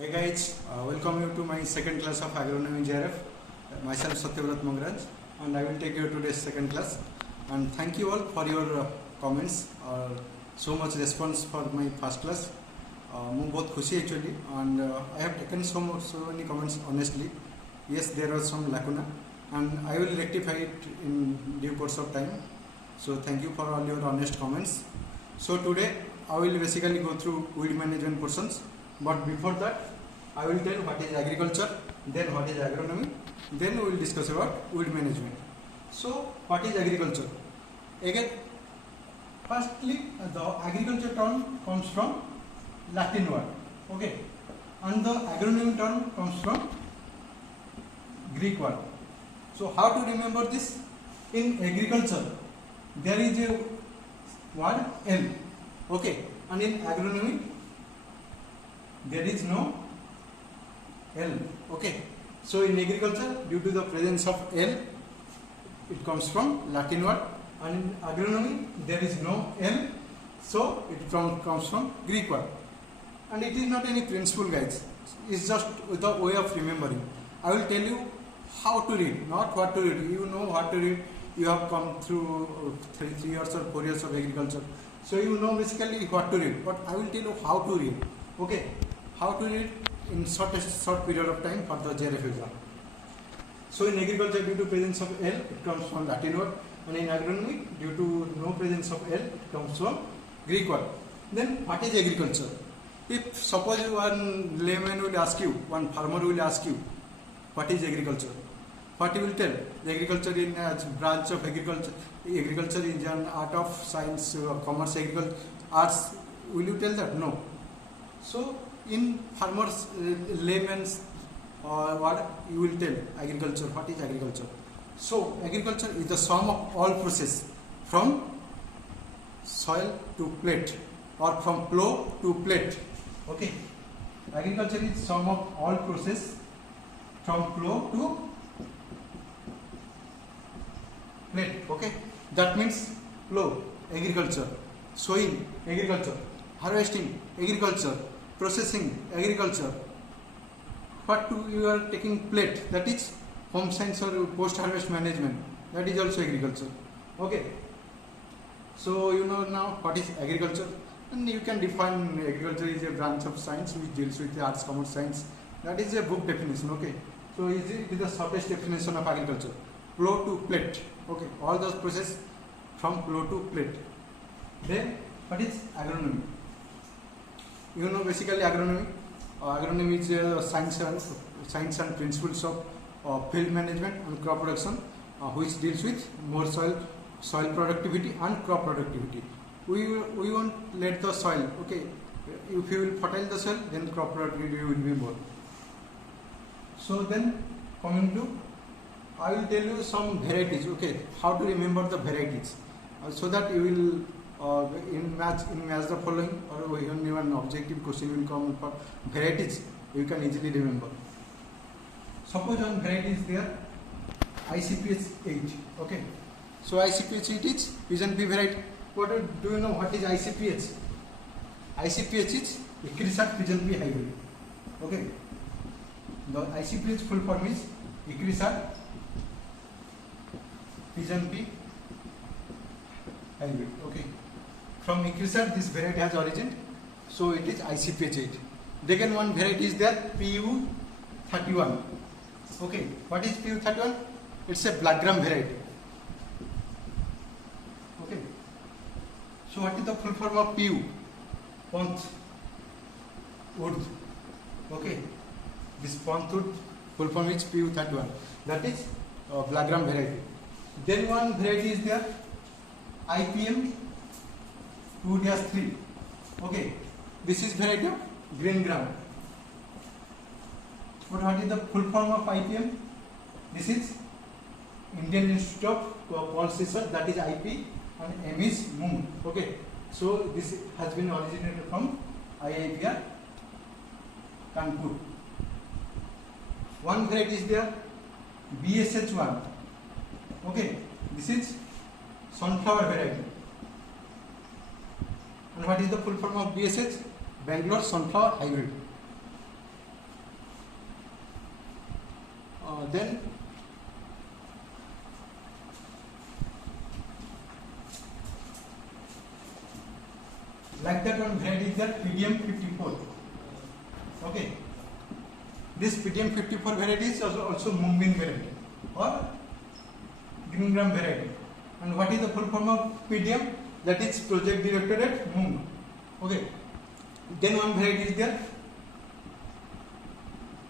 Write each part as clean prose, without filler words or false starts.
Hey guys, welcome you to my second class of agronomy JRF. Myself Satyavrat Mangraj, and I will take you to today's second class. And thank you all for your comments. So much response for my first class. I'm बहुत खुशी actually, and I have taken so many comments honestly. Yes, there was some lacuna, and I will rectify it in due course of time. So thank you for all your honest comments. So today I will basically go through weed management portions. But before that, I will tell what is agriculture, then what is agronomy, then we will discuss about weed management. So, what is agriculture? Again, firstly, the agriculture term comes from Latin word, okay, and the agronomy term comes from Greek word. So, how to remember this? In agriculture, there is a word L, okay, and in agronomy, there is no L, okay. So in agriculture, due to the presence of L, it comes from Latin word, and in agronomy there is no L, so it comes from Greek word. And it is not any principle, guys. It's just the way of remembering. I will tell you how to read, not what to read. You know what to read. You have come through 3 years or 4 years of agriculture, so you know basically what to read. But I will tell you how to read. Okay, how to read in short period of time for the JRF exam. So in agriculture, due to presence of L, it comes from Latin word, and in agronomy, due to no presence of L, it comes from Greek word. Then what is agriculture? If suppose one layman will ask you, one farmer will ask you, what is agriculture? What he will tell? The agriculture is a branch of agriculture. Agriculture is an art of science, commerce, agriculture, arts. Will you tell that? No. So, in farmers, layman's word, you will tell agriculture. What is agriculture? So, agriculture is the sum of all process from soil to plate or from plow to plate. Okay. Agriculture is sum of all process from plow to plate. Okay. That means plow, agriculture, sowing, agriculture, harvesting, agriculture, processing, agriculture. What you are taking plate, that is home science or post harvest management, that is also agriculture. Okay, so you know now what is agriculture, and you can define agriculture is a branch of science which deals with the arts, commerce, science. That is a book definition. Okay, so it is the shortest definition of agriculture. Plow to plate. Okay, all those process from plow to plate. Then what is agronomy? You know basically agronomy. Agronomy is science and principles of field management and crop production, which deals with more soil productivity and crop productivity. We won't let the soil. Okay, if you will fertile the soil, then crop productivity will be more. So then coming to, I will tell you some varieties. Okay, how to remember the varieties, so that you will. In match the following, or when an objective question will come for varieties, you can easily remember. Suppose one variety is there, ICPH 8. Okay, so ICPH 8 is pigeon pea variety. What do you know? What is ICPH? ICPH is Icresat pigeon pea hybrid. Okay, the ICPH full form is Icresat pigeon pea hybrid. Okay. From Icresat, this variety has origin, so it is ICPH 8. Then one variety is there, PU31. Okay, what is PU31? It's a black gram variety. Okay, so what is the full form of PU? Panth Urd. Okay, this Panth Urd full form is PU31. That is black gram variety. Then one variety is there, IPM 2-3. Okay, this is variety of green gram. But what is the full form of IPM? This is Indian Institute of Pulse Research, that is IP, and M is Moon. Okay, so this has been originated from IIPR Kanpur. One variety is there, BSH1. Okay, this is sunflower variety. And what is the full form of BSH? Bangalore Sunflower Hybrid. Then like that one variety is that PDM 54. Okay. This PDM 54 variety is also Mungbean variety or green gram variety. And what is the full form of PDM? That is Project Directorate Mung. Okay. Then one variety is there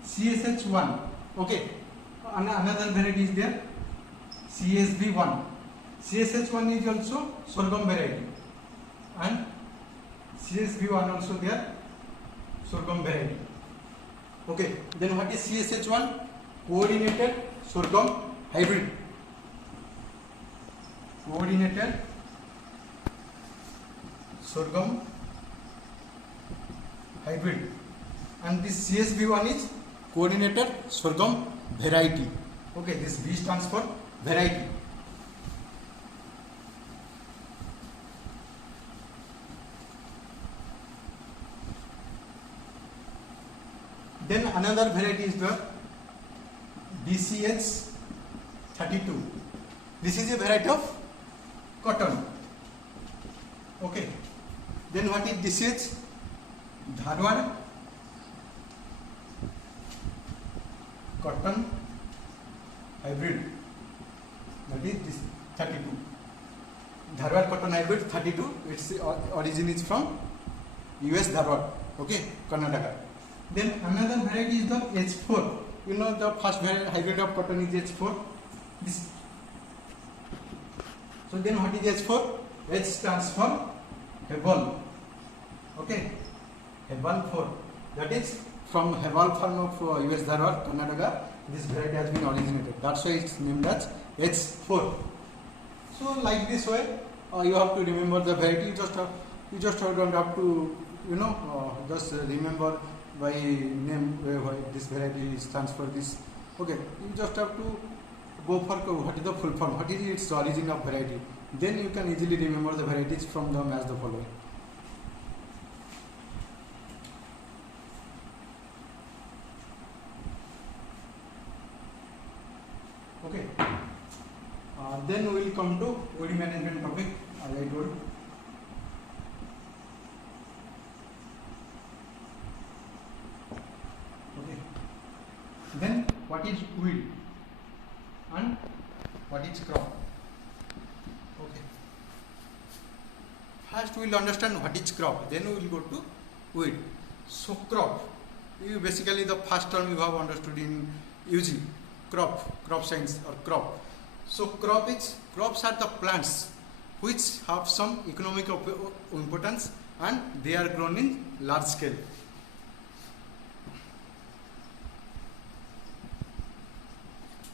CSH1. Okay. And another variety is there CSB1. CSH1 is also sorghum variety and CSB1 also there sorghum variety. Okay. Then what is CSH1? Coordinated sorghum hybrid. Coordinated sorghum hybrid. And this CSB1 is coordinated sorghum variety. Okay, this B stands for variety. Then another variety is the DCH 32. This is a variety of cotton. Okay. Then what is DCH? Dharwad cotton hybrid. That is this 32. Dharwad cotton hybrid 32. Its origin is from US Dharwad. Okay, Karnataka. Then another variety is the H4. You know the first hybrid of cotton is H4. This. So then what is H4? H stands for Hebal. Okay, Hebal 4. That is from Hebal farm of US Dharwad, Karnataka. This variety has been originated. That's why it's named as H4. So like this way, you have to remember the variety. You just don't have to, just remember by name why this variety stands for this. Okay, you just have to go for what is the full form, what is its origin of variety. Then you can easily remember the varieties from them as the following. Okay. Then we will come to weed management topic, as I told. Okay. Then what is weed and what is crop? Okay. First we will understand what is crop. Then we will go to weed. So crop. Basically the first term you have understood in UG. Crop science or crop. So crops are the plants which have some economic importance and they are grown in large scale.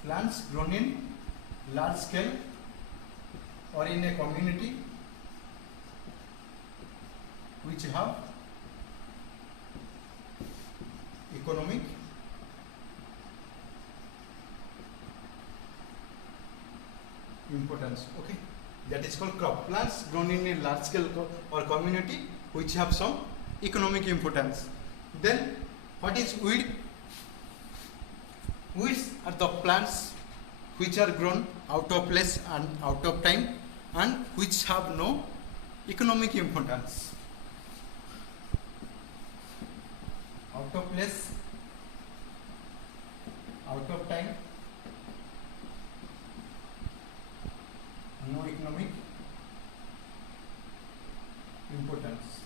Plants grown in large scale or in a community which have economic importance. Okay, that is called crop. Plants grown in a large scale or community which have some economic importance. Then what is weed? Weeds are the plants which are grown out of place and out of time and which have no economic importance. Out of place, out of time, no economic importance.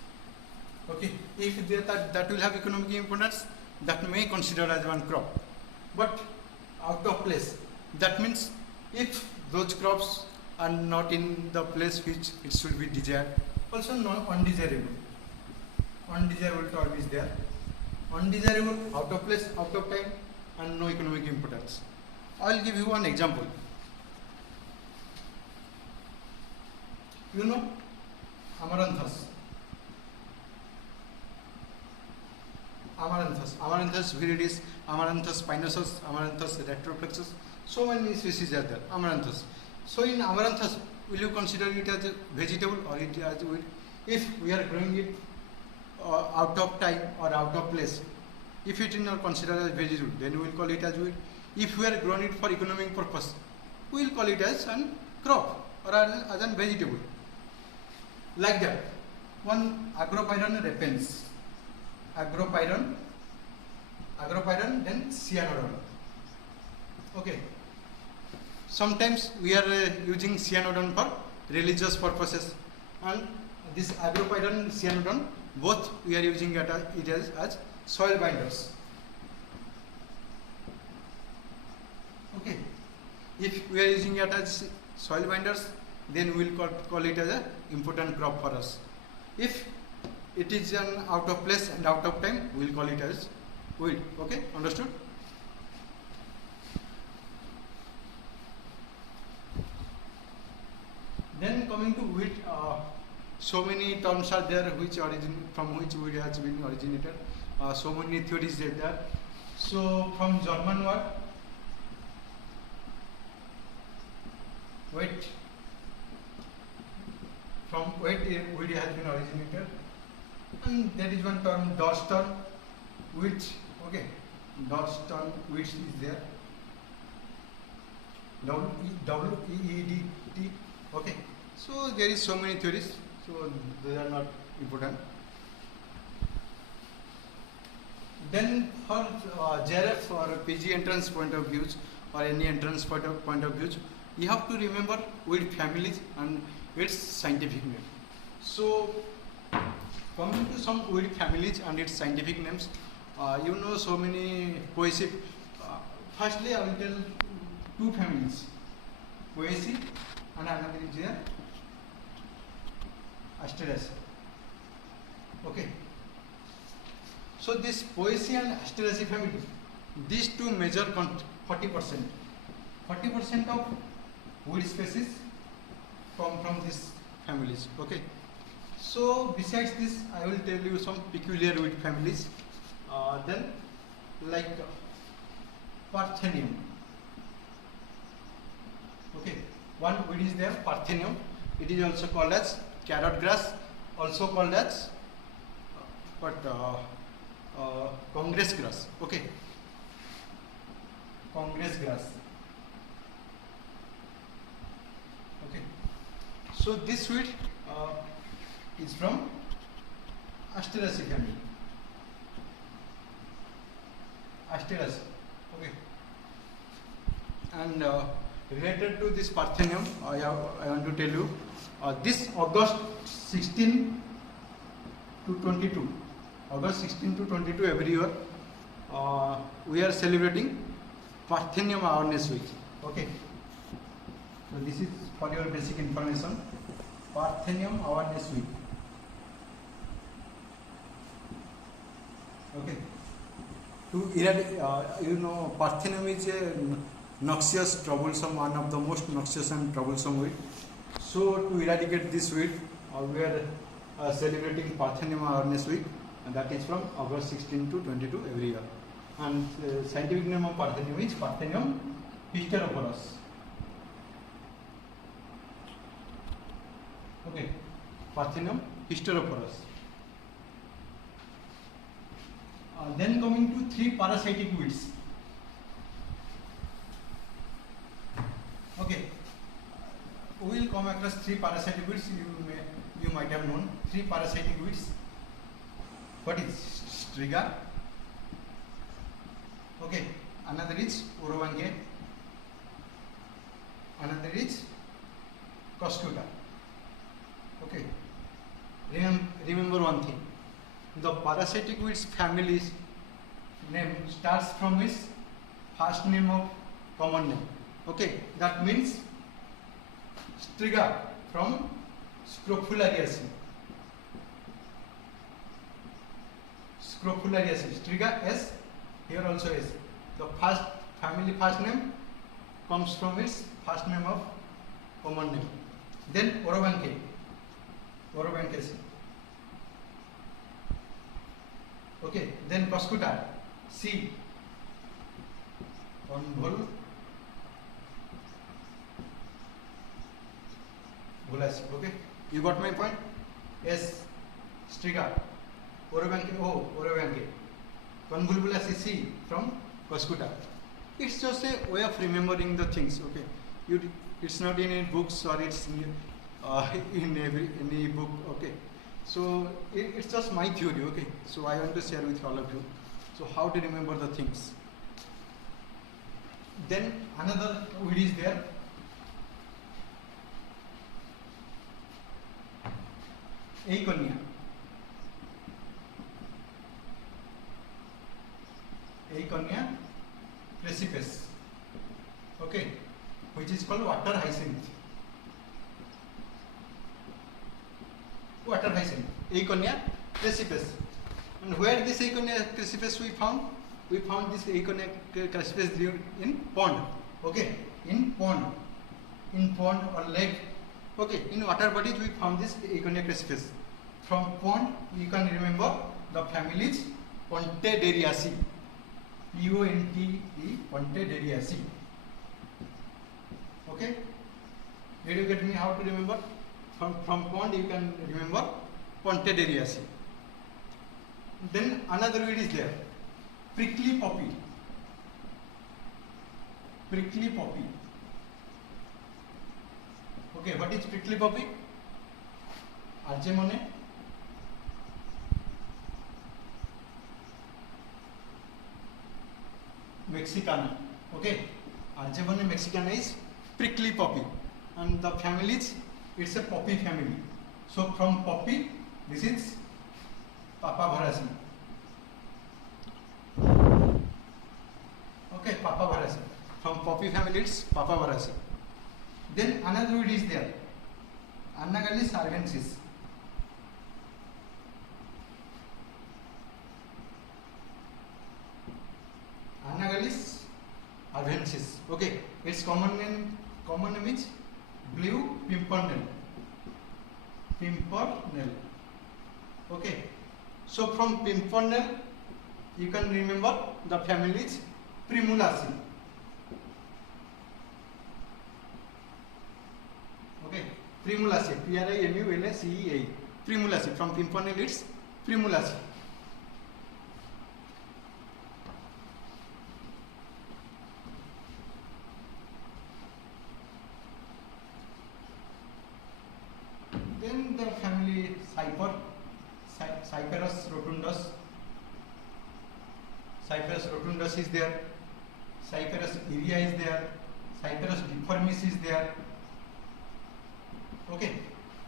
Okay, if that will have economic importance, that may consider as one crop. But out of place, that means if those crops are not in the place which it should be desired, also not undesirable. Undesirable term is there. Undesirable, out of place, out of time, and no economic importance. I will give you one example. You know Amaranthus. Amaranthus viridis, Amaranthus spinosus, Amaranthus retroflexus. So many species are there. Amaranthus. So in Amaranthus, will you consider it as a vegetable or it as weed? If we are growing it out of time or out of place, If it is not considered as vegetable, then we will call it as weed. If we are grown it for economic purpose, we will call it as an crop or as an vegetable. Like that. One agropyron repens. Agropyron, then cyanodon. Okay. Sometimes we are using cyanodon for religious purposes, and this agropyron, cyanodon, both we are using it as soil binders. Okay. If we are using it as soil binders, then we will call it as an important crop for us. If it is an out of place and out of time, we will call it as weed. Okay, understood? Then coming to weed, so many terms are there from which weed has been originated. So many theories are there. So from German word, wheat, from wheat weed has been originated, and there is one term Dodgton wheat. Okay, Dodgton wheat is there. WEEDT. Okay, so there is so many theories, so they are not important. Then for JRF or PG entrance point of views, or any entrance point of views, you have to remember weed families and its scientific name. So coming to some weed families and its scientific names, you know so many poaceae. Firstly, I will tell two families, poaceae and another is here Asteraceae. Okay. So this poaceae and Asteraceae family, these two measure 40%. 40% of weed species come from these families. Okay. So besides this, I will tell you some peculiar weed families. Then like Parthenium. Okay. One weed is there, Parthenium. It is also called as carrot grass, also called as Congress grass. Okay. Congress grass. Okay. So this weed is from Asteraceae family. Asteraceae. Okay. And related to this Parthenium, I want to tell you, this August 16 to 22, August 16 to 22 every year, we are celebrating Parthenium Awareness Week. Okay. So this is for your basic information, Parthenium Awareness Week. Okay. To you know, Parthenium is a noxious, troublesome, one of the most noxious and troublesome weed. So to eradicate this weed, we are celebrating Parthenium Awareness Week, and that is from August 16 to 22 every year. And scientific name of Parthenium is Parthenium hysteroporus. Okay, Parthenium hysteroporus. Then coming to three parasitic weeds. Okay, we will come across three parasitic weeds. You might have known three parasitic weeds. What is Striga? Okay, another is Orobanche. Another is Coscuta. Okay, remember one thing. The parasitic weeds family's name starts from its first name of common name. Okay, that means Striga from Scrofulariaceae. Scrofulariaceae. Striga S, here also S. The first family first name comes from its first name of common name. Then Orobanche. Orobanchaceae. Okay, then Coscuta, C, okay, you got my point? S, Striga, Orobanche, O, Orobanche. Convolvulus is C from Coscuta. It's just a way of remembering the things. Okay, it's not in any books or it's in any book. Okay, so it's just my theory. Okay, so I want to share with all of you. So how to remember the things. Then another word is there. Eiconia. Eiconia precipice. Okay, which is called water hyacinth. Water hyacinth. Eiconia precipice. And where this Eiconia precipice we found? We found this Eiconia precipice in pond. Okay, in pond or lake. Okay, in water bodies we found this Eiconia precipice. From pond you can remember the families Pontederiaceae. P-O-N-T-E, Pontederiaceae. Okay, did you get me how to remember? From pond you can remember Pontederiaceae. Then another word is there, prickly poppy. Prickly poppy. Okay, what is prickly poppy? Argemone mexicana. Okay, Argemone mexicana is prickly poppy, and the family is, it's a poppy family. So from poppy, this is Papaveracea. Okay, Papaveracea. From poppy family, it's Papaveracea. Then another word is there, Anagallis arvensis. Anagallis arvensis. Okay, its common name is blue pimpernel. Pimpernel. Okay, so from pimpernel you can remember the family is Primulaceae. Okay, Primulaceae, P-R-I-M-U-L-A-C-E-A. Primulaceae. From pimpernel it's Primulaceae. Then the family Cyperus rotundus. Cyperus rotundus is there. Cyperus iria is there. Cyperus deformis is there. Okay,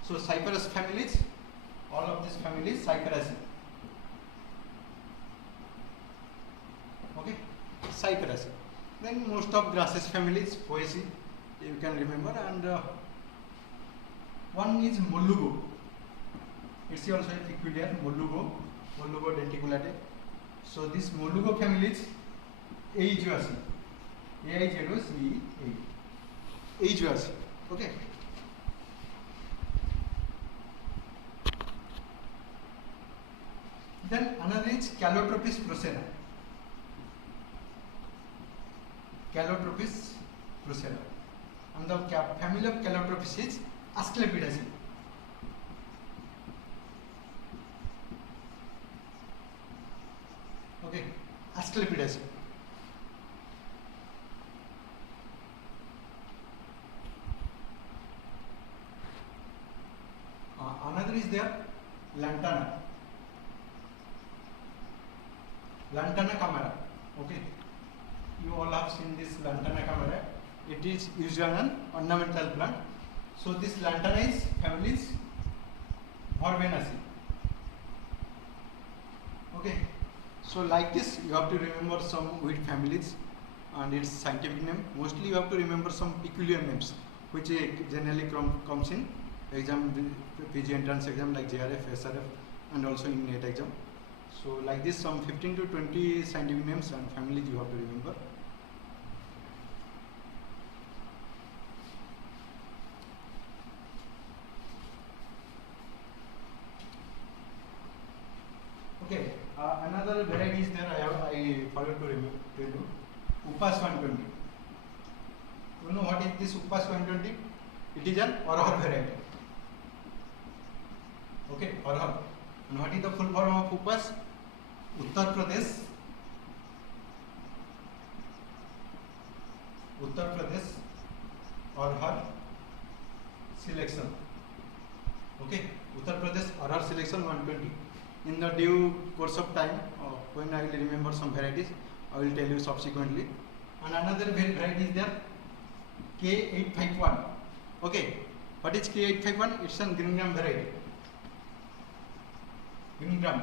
so Cyperus families, all of these families Cyperaceae. Okay, Cyperaceae. Then most of grasses families Poaceae, you can remember, and one is Mollugo. It's also a peculiar Mollugo denticulate. So this Mollugo family is Aizoaceae. A-I-Z-O-C-E-A. Aizoaceae. Okay. Then another is Calotropis procera. Calotropis procera. And the family of Calotropis is Asclepidaceae. Okay, Asclepidaceae. Another is there Lantana. Lantana camara. Okay, you all have seen this Lantana camara. It is used as an ornamental plant. So this Lantana is family is Verbenaceae. Okay, so like this you have to remember some weed families and its scientific name. Mostly you have to remember some peculiar names which generally comes in exam, PG entrance exam like JRF, SRF, and also in NET exam. So like this, some 15 to 20 scientific names and families you have to remember. Okay, another variety is there. I forgot to tell you. Upas 120. You know what is this Upas 120? It is an Arhar variety. Okay, Arhar. And what is the full form of Upas? Uttar Pradesh Uttar Pradesh or her selection. Okay, Uttar Pradesh or her selection 120. In the due course of time, when I will remember some varieties, I will tell you subsequently. And another variety is there, K851. Okay, what is K851? It's a green gram variety. Green gram.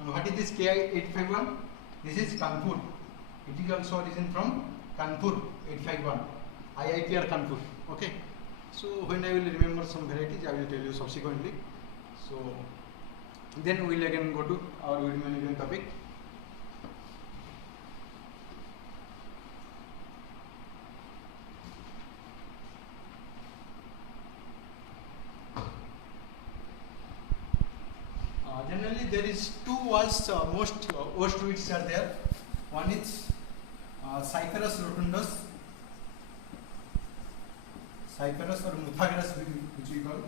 And what is this K851? This is Kanpur. It is also origin from Kanpur 851. IIPR Kanpur. Okay. So when I will remember some varieties, I will tell you subsequently. So then we will again go to our weed management topic. Generally there is two walls, most worst weeds are there. One is Cyperus rotundus, Cyperus or Muthagrus which we call.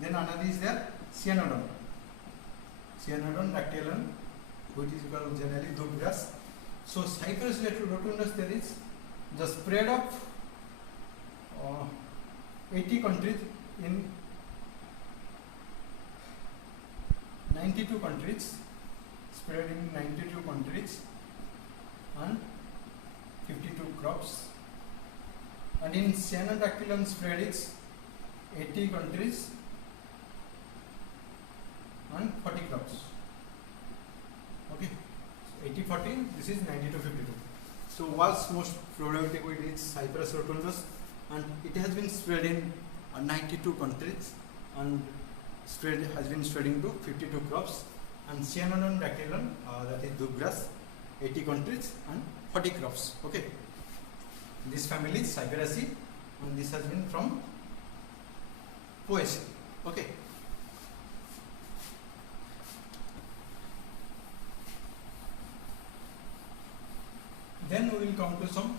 Then another is there Cyanodon, Cyanodon dactylon, which is called generally dubgrass. So Cyperus rotundus, there is the spread of 80 countries in 92 countries, spread in 92 countries and 52 crops. And in Cyanodactylon spread is 80 countries and 40 crops. Okay, so 80-40, this is 92-52. So what's most problematic with is Cyperus rotundus, and it has been spread in 92 countries and spread has been spreading to 52 crops. And Cyanodon dactylon, that is dubgrass, 80 countries and 40 crops. Okay, this family is Cyperaceae, and this has been from Poaceae. Okay. Then we will come to some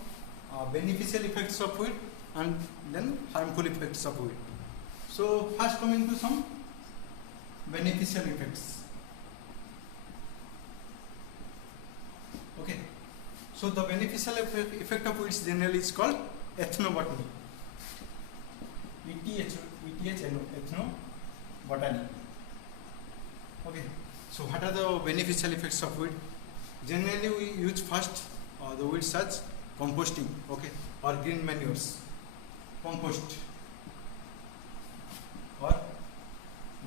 beneficial effects of weed and then harmful effects of weed. So first coming to some beneficial effects. Okay. So the beneficial effect of weeds generally is called ethnobotany. Ethnobotany. Okay. So what are the beneficial effects of weed? Generally we use first the weeds such composting, okay, or green manures, compost or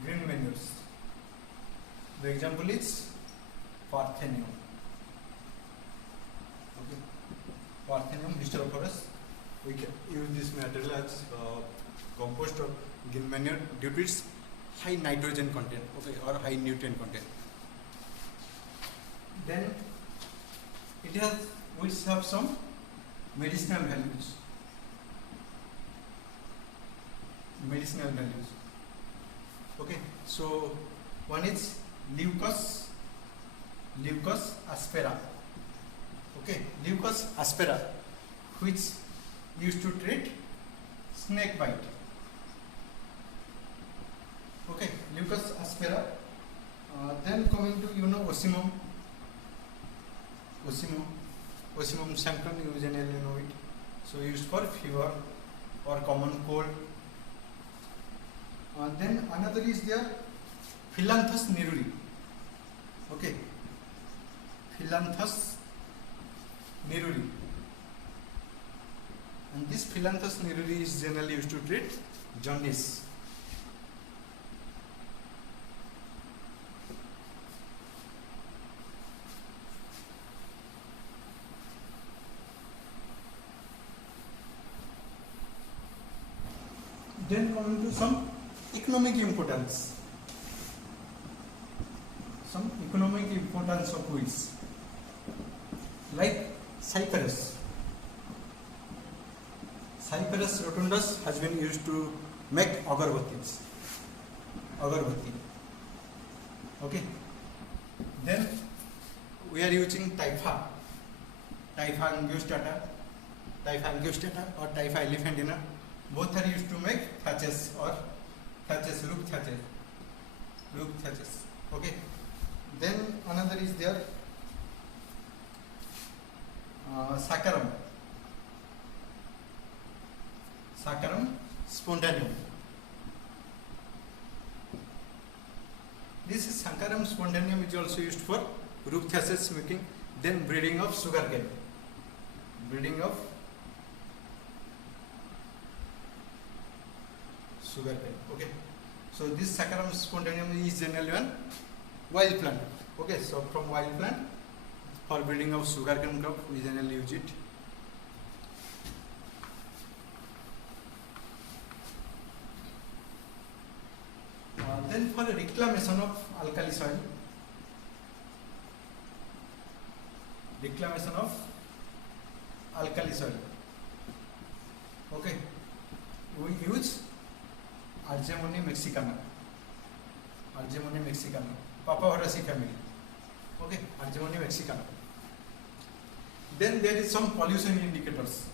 green manures. The example is Parthenium. Okay, Parthenium hysterophorus. We can use this material as compost or green manure due to its high nitrogen content, okay, or high nutrient content. Then it has, weeds have some medicinal values. Medicinal values. Okay, so one is Leucus aspera. Okay, Leucus aspera, which used to treat snake bite. Okay, Leucus aspera. Then coming to Ocimum. Ocimum sanctum, you generally know it. So used for fever or common cold. Then another is there Phyllanthus neruri. Okay, Phyllanthus neruri. And this Phyllanthus neruri is generally used to treat jaundice. Then coming to some economic importance. Some economic importance of weeds. Like Cyperus. Cyperus rotundus has been used to make agarbattis. Agarbatti. Okay. Then we are using Typha. Typha angiostata. Typha angiostata or Typha elephantina. Both are used to make thatches or thatches, roof thatches. Roof thatches. Okay. Then another is there Saccharum. Saccharum spontaneum. This is Saccharum spontaneum is also used for Rupthaceous making, then breeding of sugarcane. Breeding of sugarcane. Okay. So this Saccharum spontaneum is generally one wild plant. Okay. So from wild plant for breeding of sugarcane crop we generally use it. Then for reclamation of alkali soil, okay, we use Argemone mexicana, Papaveracea family, okay, Argemone mexicana. Then there is some pollution indicators.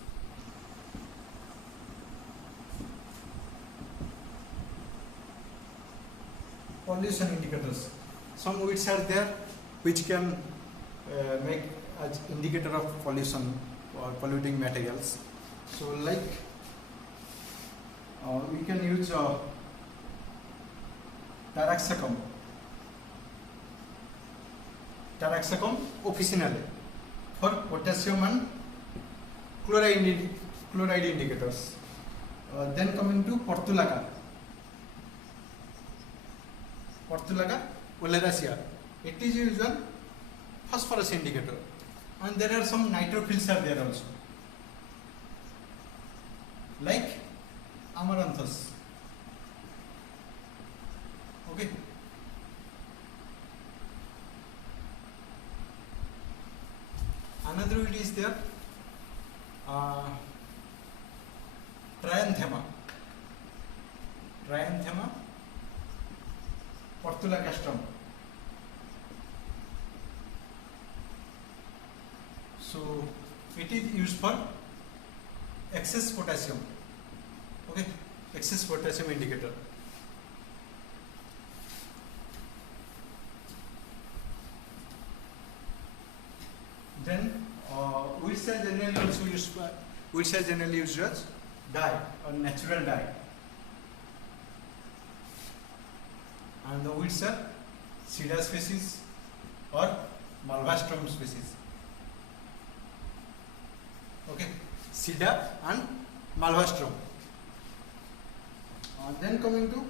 Some weeds are there which can make as indicator of pollution or polluting materials. So like we can use Taraxacum officinale for potassium and chloride indicators. Then coming to Portulaca oleracea, it is used as phosphorus indicator, and there are some nitrophils are there also, like Amaranthus. Okay. Another weed is there, Trianthema Portulacastrum. So it is used for excess potassium. Okay, excess potassium indicator. Then weeds are generally also used as dye or natural dye. And the weeds are Sida species or Malvastrum species. Okay, Sida and Malvastrum. Then coming to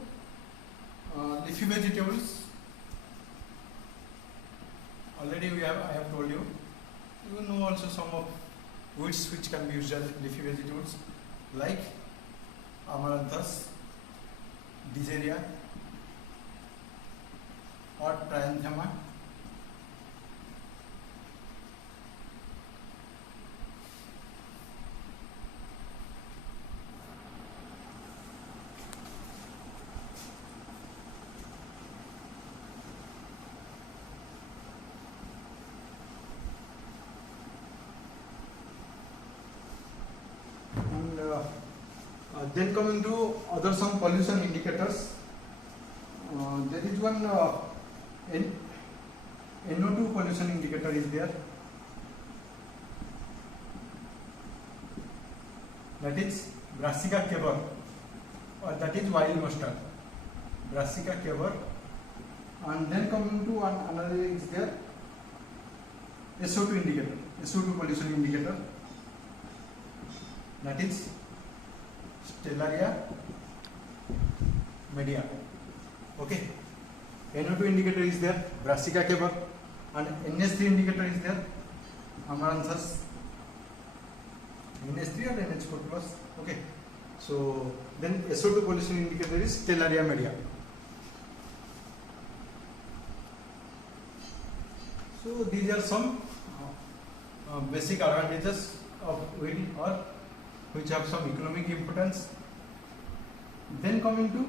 leafy vegetables. Already I have told you. You know also some of weeds which can be used as leafy vegetables, like Amaranthus, Digeria, or Trianthema. And then coming to other some pollution indicators, there is one NO2 pollution indicator is there. That is Brassica caber, or that is wild mustard. Brassica caber. And then coming to another is there SO2 indicator, SO2 pollution indicator. That is Stellaria media. Okay. NO2 indicator is there, Brassica caber, and NH3 indicator is there, Amaranthus, NH3 or NH4 plus. Okay. So then SO2 pollution indicator is Stellaria media. So these are some basic advantages of weed or which have some economic importance. Then coming to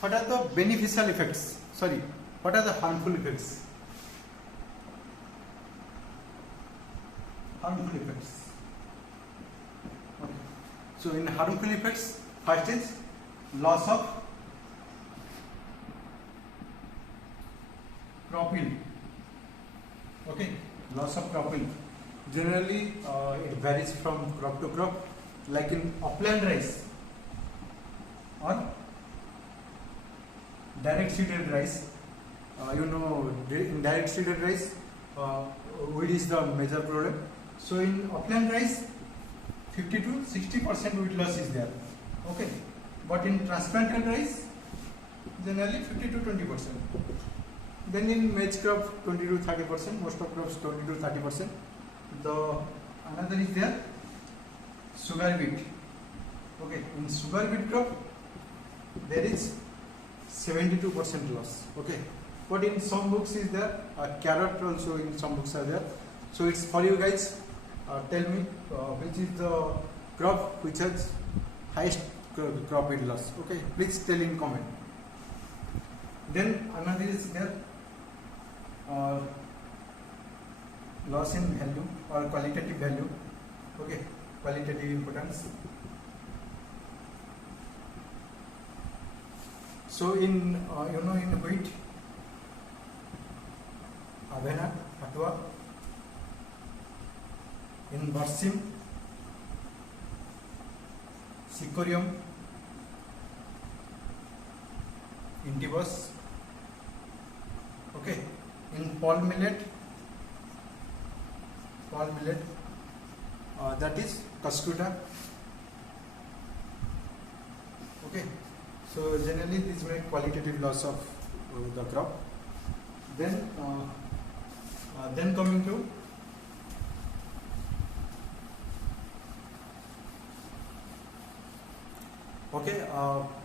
what are the beneficial effects? Sorry, what are the harmful effects? Harmful effects. Okay. So in harmful effects, first is loss of crop yield. Okay, loss of crop yield. Generally, it varies from crop to crop. like in upland rice or direct seeded rice. In direct seeded rice, weed is the major problem. So in upland rice, 50 to 60% weed loss is there. Okay, but in transplanted rice, generally 50 to 20%. Then in maize crop, 20 to 30%. Most of crops 20 to 30%. The another is there, sugar beet. Okay, in sugar beet crop, there is 72% loss. Okay, but in some books is there, carrot also in some books are there. So it's for you guys. Tell me which is the crop which has highest crop yield loss. Okay, please tell in comment. Then another is there, loss in value or qualitative value. Okay, qualitative importance. So in in wheat, avena, atua, in barsim, Sycorium, intibus. Okay, in pulse millet, that is Cuscuta. Okay, so generally these make qualitative loss of the crop. Then coming to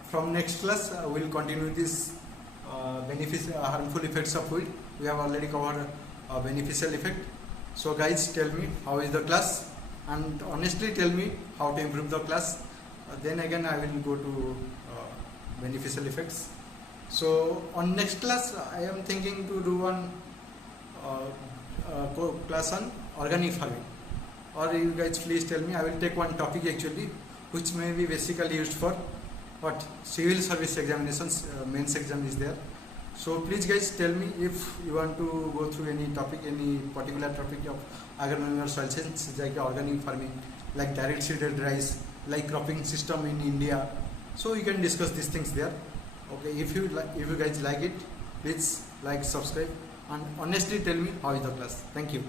from next class we'll continue this harmful effects of weed. We have already covered beneficial effect. So guys, tell me how is the class, and honestly tell me how to improve the class. Then again I will go to beneficial effects. So on next class I am thinking to do one class on organic farming, or you guys please tell me. I will take one topic actually which may be basically used for what civil service examinations, mains exam is there. So please guys tell me if you want to go through any topic, any particular topic of agronomy or soil science, like organic farming, like direct seeded rice, like cropping system in India. So you can discuss these things there. Okay, if you guys like it, please like, subscribe, and honestly tell me how is the class. Thank you.